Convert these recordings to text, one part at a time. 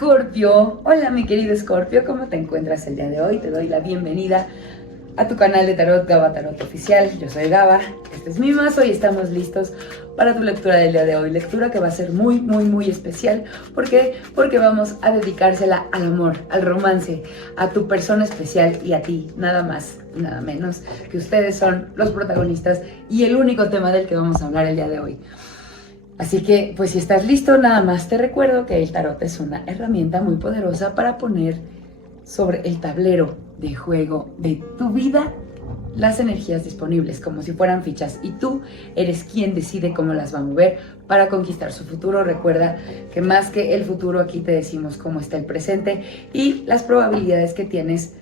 Escorpio, hola mi querido Escorpio, ¿cómo te encuentras el día de hoy? Te doy la bienvenida a tu canal de Tarot, Gaba Tarot Oficial. Yo soy Gaba, este es mi mazo y estamos listos para tu lectura del día de hoy. Lectura que va a ser muy especial. ¿Por qué? Porque vamos a dedicársela al amor, al romance, a tu persona especial y a ti, nada más y nada menos, que ustedes son los protagonistas y el único tema del que vamos a hablar el día de hoy. Así que, pues si estás listo, nada más te recuerdo que el tarot es una herramienta muy poderosa para poner sobre el tablero de juego de tu vida las energías disponibles, como si fueran fichas, y tú eres quien decide cómo las va a mover para conquistar su futuro. Recuerda que más que el futuro, aquí te decimos cómo está el presente y las probabilidades que tienes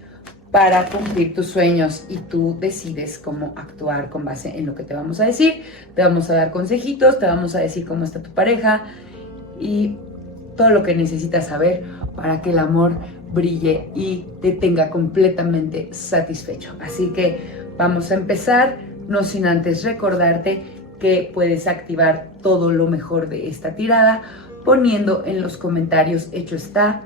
para cumplir tus sueños, y tú decides cómo actuar con base en lo que te vamos a decir. Te vamos a dar consejitos, te vamos a decir cómo está tu pareja y todo lo que necesitas saber para que el amor brille y te tenga completamente satisfecho. Así que vamos a empezar, no sin antes recordarte que puedes activar todo lo mejor de esta tirada poniendo en los comentarios: hecho está,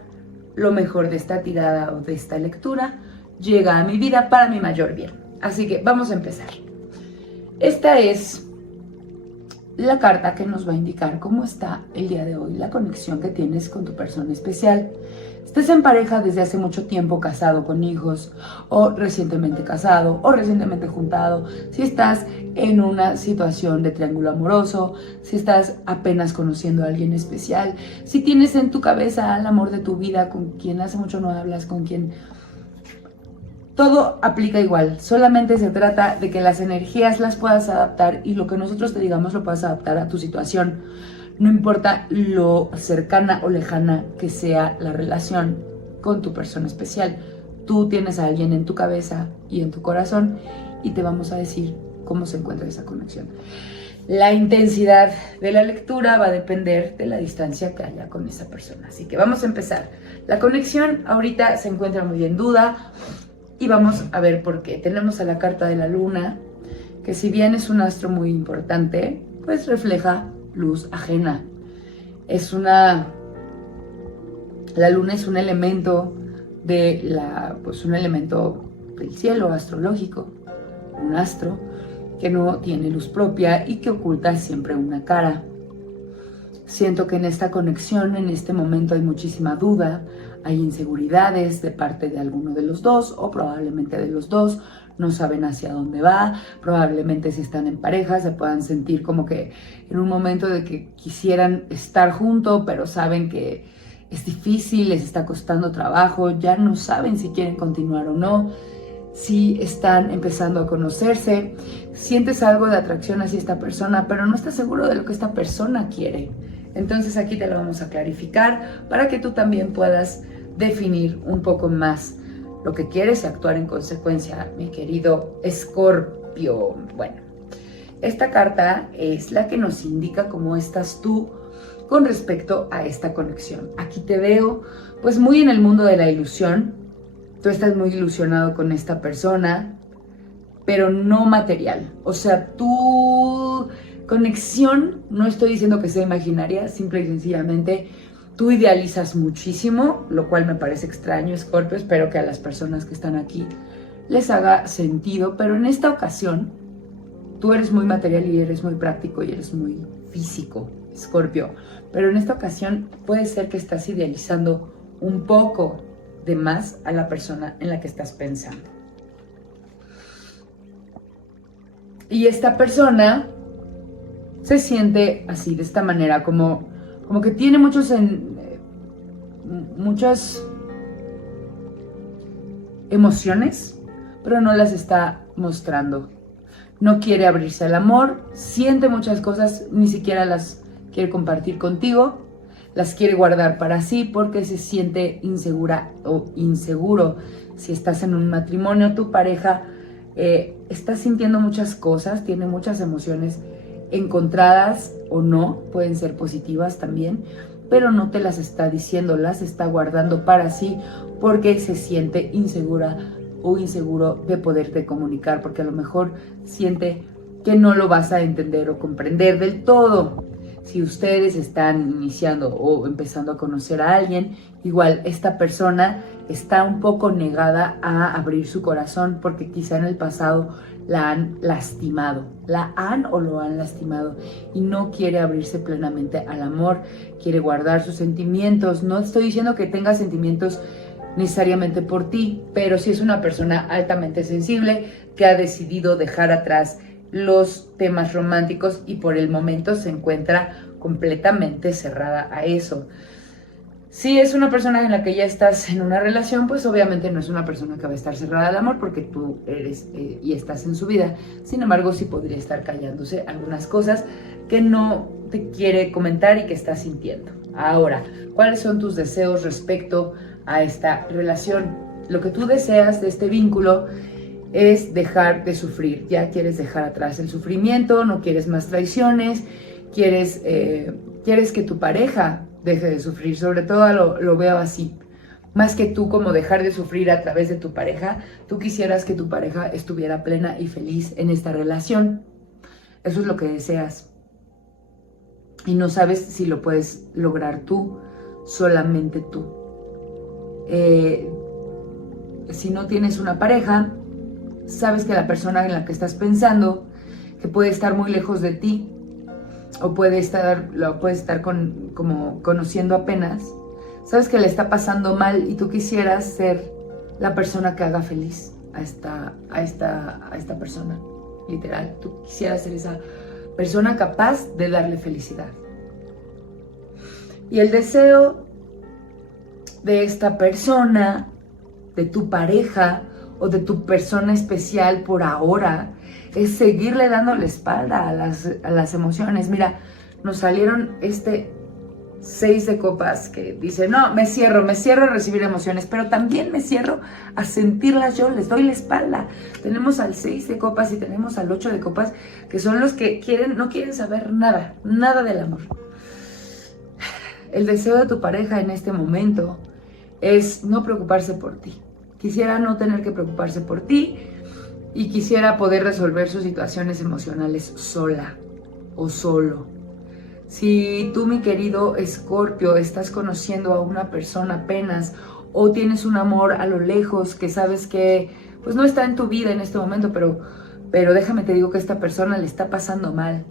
lo mejor de esta tirada o de esta lectura llega a mi vida para mi mayor bien. Así que vamos a empezar. Esta es la carta que nos va a indicar cómo está el día de hoy la conexión que tienes con tu persona especial. Estés en pareja desde hace mucho tiempo, casado con hijos, o recientemente casado, o recientemente juntado, si estás en una situación de triángulo amoroso, si estás apenas conociendo a alguien especial, si tienes en tu cabeza al amor de tu vida, con quien hace mucho no hablas, con quien... Todo aplica igual, solamente se trata de que las energías las puedas adaptar y lo que nosotros te digamos lo puedas adaptar a tu situación. No importa lo cercana o lejana que sea la relación con tu persona especial. Tú tienes a alguien en tu cabeza y en tu corazón y te vamos a decir cómo se encuentra esa conexión. La intensidad de la lectura va a depender de la distancia que haya con esa persona. Así que vamos a empezar. La conexión ahorita se encuentra muy en duda. Y vamos a ver por qué. Tenemos a la carta de la luna, que si bien es un astro muy importante, pues refleja luz ajena. La luna es un elemento un elemento del cielo astrológico, un astro que no tiene luz propia y que oculta siempre una cara. Siento que en esta conexión, en este momento, hay muchísima duda, hay inseguridades de parte de alguno de los dos o probablemente de los dos. No saben hacia dónde va, probablemente si están en pareja se puedan sentir como que en un momento de que quisieran estar juntos, pero saben que es difícil, les está costando trabajo, ya no saben si quieren continuar o no. Si están empezando a conocerse, sientes algo de atracción hacia esta persona, pero no estás seguro de lo que esta persona quiere. Entonces aquí te lo vamos a clarificar para que tú también puedas definir un poco más lo que quieres y actuar en consecuencia, mi querido Escorpio. Bueno, esta carta es la que nos indica cómo estás tú con respecto a esta conexión. Aquí te veo pues muy en el mundo de la ilusión. Tú estás muy ilusionado con esta persona, pero no material. O sea, tu conexión, no estoy diciendo que sea imaginaria, simple y sencillamente tú idealizas muchísimo, lo cual me parece extraño, Scorpio. Espero que a las personas que están aquí les haga sentido, pero en esta ocasión tú eres muy material y eres muy práctico y eres muy físico, Scorpio. Pero en esta ocasión puede ser que estás idealizando un poco de más a la persona en la que estás pensando. Y esta persona se siente así, de esta manera, como que tiene muchas emociones, pero no las está mostrando. No quiere abrirse al amor, siente muchas cosas, ni siquiera las quiere compartir contigo, las quiere guardar para sí porque se siente insegura o inseguro. Si estás en un matrimonio, tu pareja está sintiendo muchas cosas, tiene muchas emociones encontradas o no, pueden ser positivas también, pero no te las está diciendo, las está guardando para sí porque se siente insegura o inseguro de poderte comunicar, porque a lo mejor siente que no lo vas a entender o comprender del todo. Si ustedes están iniciando o empezando a conocer a alguien, Igual, esta persona está un poco negada a abrir su corazón porque quizá en el pasado la han lastimado, la han o lo han lastimado y no quiere abrirse plenamente al amor, quiere guardar sus sentimientos. No estoy diciendo que tenga sentimientos necesariamente por ti, pero sí es una persona altamente sensible que ha decidido dejar atrás los temas románticos y por el momento se encuentra completamente cerrada a eso. Si es una persona en la que ya estás en una relación, pues obviamente no es una persona que va a estar cerrada al amor porque tú eres y estás en su vida. Sin embargo, sí podría estar callándose algunas cosas que no te quiere comentar y que está sintiendo. Ahora, ¿cuáles son tus deseos respecto a esta relación? Lo que tú deseas de este vínculo es dejar de sufrir. Ya quieres dejar atrás el sufrimiento, no quieres más traiciones, quieres que tu pareja deje de sufrir. Sobre todo lo veo así. Más que tú como dejar de sufrir a través de tu pareja, tú quisieras que tu pareja estuviera plena y feliz en esta relación. Eso es lo que deseas. Y no sabes si lo puedes lograr tú, solamente tú. Si no tienes una pareja, sabes que la persona en la que estás pensando, que puede estar muy lejos de ti, o lo puedes estar como conociendo apenas, sabes que le está pasando mal y tú quisieras ser la persona que haga feliz a esta persona, literal. Tú quisieras ser esa persona capaz de darle felicidad. Y el deseo de esta persona, de tu pareja o de tu persona especial por ahora, es seguirle dando la espalda a las emociones. Mira, nos salieron este 6 de copas que dice, no, me cierro a recibir emociones, pero también me cierro a sentirlas yo, les doy la espalda. Tenemos al 6 de copas y tenemos al 8 de copas, que son los que no quieren saber nada del amor. El deseo de tu pareja en este momento es no preocuparse por ti. Quisiera no tener que preocuparse por ti y quisiera poder resolver sus situaciones emocionales sola o solo. Si tú, mi querido Escorpio, estás conociendo a una persona apenas o tienes un amor a lo lejos que sabes que pues no está en tu vida en este momento, pero déjame te digo que esta persona le está pasando mal.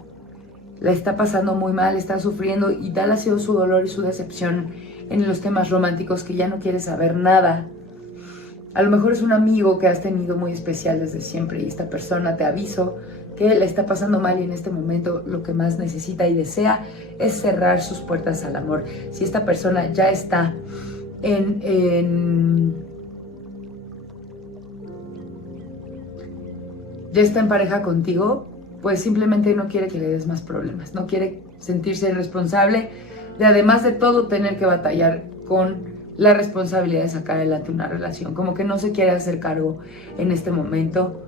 La está pasando muy mal, está sufriendo y tal ha sido su dolor y su decepción en los temas románticos que ya no quiere saber nada. A lo mejor es un amigo que has tenido muy especial desde siempre y esta persona, te aviso, que le está pasando mal y en este momento lo que más necesita y desea es cerrar sus puertas al amor. Si esta persona ya está ya está en pareja contigo, pues simplemente no quiere que le des más problemas, no quiere sentirse responsable de, además de todo, tener que batallar con la responsabilidad de sacar adelante una relación. Como que no se quiere hacer cargo en este momento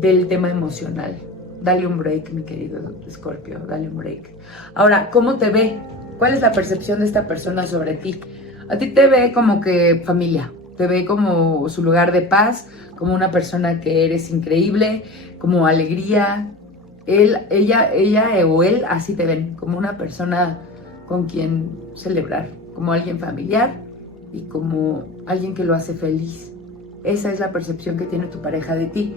del tema emocional. Dale un break, mi querido Escorpio, dale un break. Ahora, ¿cómo te ve? ¿Cuál es la percepción de esta persona sobre ti? A ti te ve como que familia, te ve como su lugar de paz, como una persona que eres increíble, como alegría. Ella o él así te ven, como una persona con quien celebrar, como alguien familiar y como alguien que lo hace feliz. Esa es la percepción que tiene tu pareja de ti.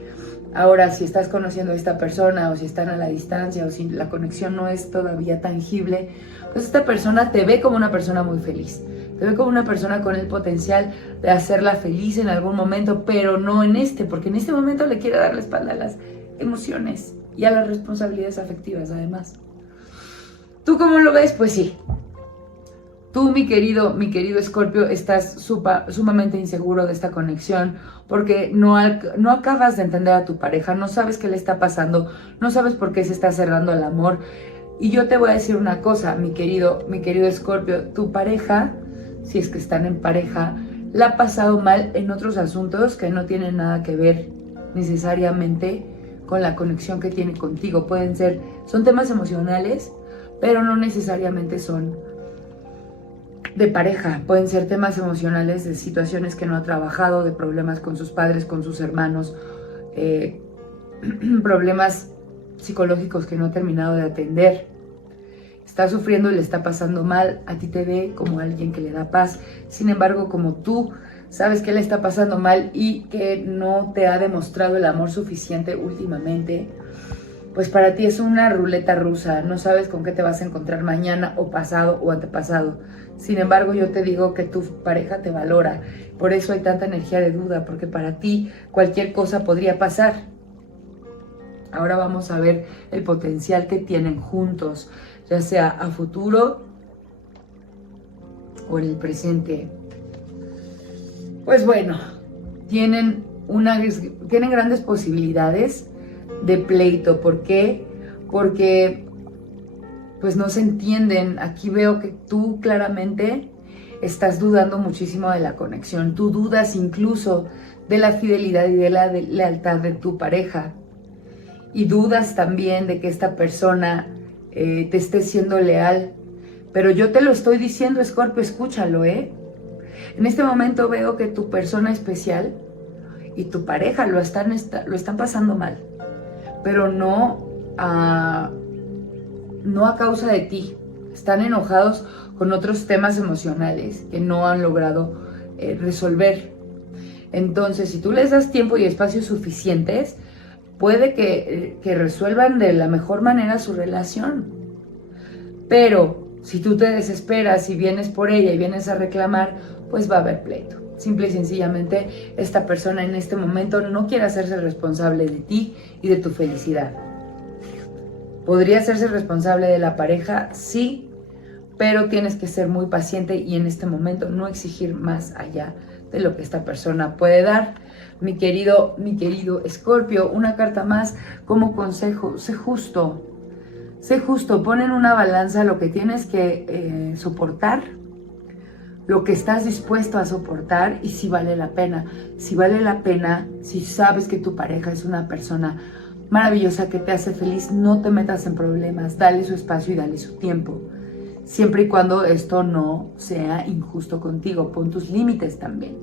Ahora, si estás conociendo a esta persona o si están a la distancia o si la conexión no es todavía tangible, pues esta persona te ve como una persona muy feliz. Te ve como una persona con el potencial de hacerla feliz en algún momento, pero no en porque en este momento le quiere dar la espalda a las emociones y a las responsabilidades afectivas, además. ¿Tú cómo lo ves? Pues sí. Tú, mi querido Escorpio, estás sumamente inseguro de esta conexión porque no acabas de entender a tu pareja, no sabes qué le está pasando, no sabes por qué se está cerrando el amor. Y yo te voy a decir una cosa, mi querido Escorpio, tu pareja, si es que están en pareja, la ha pasado mal en otros asuntos que no tienen nada que ver necesariamente con la conexión que tiene contigo. Son temas emocionales, pero no necesariamente son de pareja. Pueden ser temas emocionales de situaciones que no ha trabajado, de problemas con sus padres, con sus hermanos, problemas psicológicos que no ha terminado de atender. está sufriendo y le está pasando mal, a ti te ve como alguien que le da paz. Sin embargo, como tú sabes que le está pasando mal y que no te ha demostrado el amor suficiente últimamente, pues para ti es una ruleta rusa, no sabes con qué te vas a encontrar mañana o pasado o antepasado. Sin embargo, yo te digo que tu pareja te valora, por eso hay tanta energía de duda, porque para ti cualquier cosa podría pasar. Ahora vamos a ver el potencial que tienen juntos, ya sea a futuro o en el presente. Pues bueno, tienen grandes posibilidades de pleito. ¿Por qué? Porque pues no se entienden. Aquí veo que tú claramente estás dudando muchísimo de la conexión. Tú dudas incluso de la fidelidad y de la lealtad de tu pareja. Y dudas también de que esta persona te esté siendo leal. Pero yo te lo estoy diciendo, Escorpio, escúchalo, ¿eh? En este momento veo que tu persona especial y tu pareja lo están pasando mal. Pero no a causa de ti. Están enojados con otros temas emocionales que no han logrado resolver. Entonces, si tú les das tiempo y espacios suficientes, puede que resuelvan de la mejor manera su relación. Pero si tú te desesperas y vienes por ella y vienes a reclamar, pues va a haber pleito. Simple y sencillamente, esta persona en este momento no quiere hacerse responsable de ti y de tu felicidad. ¿Podría hacerse responsable de la pareja? Sí, pero tienes que ser muy paciente y en este momento no exigir más allá de lo que esta persona puede dar. Mi querido Escorpio, una carta más como consejo: sé justo, pon en una balanza lo que tienes que soportar, lo que estás dispuesto a soportar y si vale la pena. Si vale la pena, si sabes que tu pareja es una persona maravillosa que te hace feliz, no te metas en problemas, dale su espacio y dale su tiempo. Siempre y cuando esto no sea injusto contigo, pon tus límites también.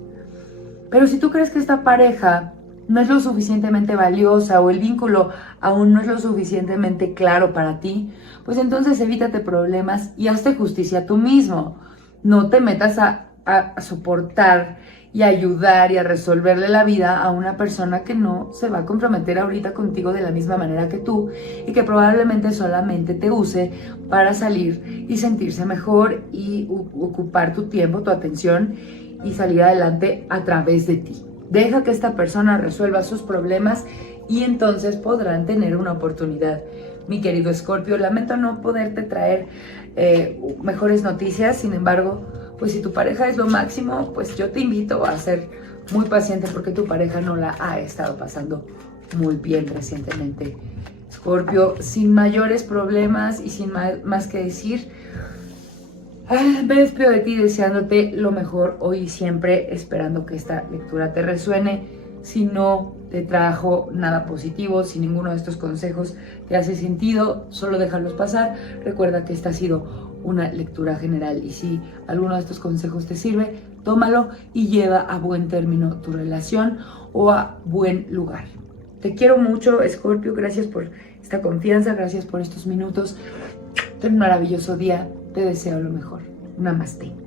Pero si tú crees que esta pareja no es lo suficientemente valiosa o el vínculo aún no es lo suficientemente claro para ti, pues entonces evítate problemas y hazte justicia tú mismo. No te metas a soportar y a ayudar y a resolverle la vida a una persona que no se va a comprometer ahorita contigo de la misma manera que tú y que probablemente solamente te use para salir y sentirse mejor y ocupar tu tiempo, tu atención y salir adelante a través de ti. Deja que esta persona resuelva sus problemas y entonces podrán tener una oportunidad. Mi querido Escorpio, lamento no poderte traer mejores noticias, sin embargo, pues si tu pareja es lo máximo, pues yo te invito a ser muy paciente porque tu pareja no la ha estado pasando muy bien recientemente. Escorpio, sin mayores problemas y sin más que decir, me despido de ti deseándote lo mejor hoy y siempre, esperando que esta lectura te resuene. Si no te trajo nada positivo, si ninguno de estos consejos te hace sentido, solo déjalos pasar. Recuerda que esta ha sido una lectura general y si alguno de estos consejos te sirve, tómalo y lleva a buen término tu relación o a buen lugar. Te quiero mucho, Escorpio, gracias por esta confianza, gracias por estos minutos. Ten un maravilloso día, te deseo lo mejor. Namaste.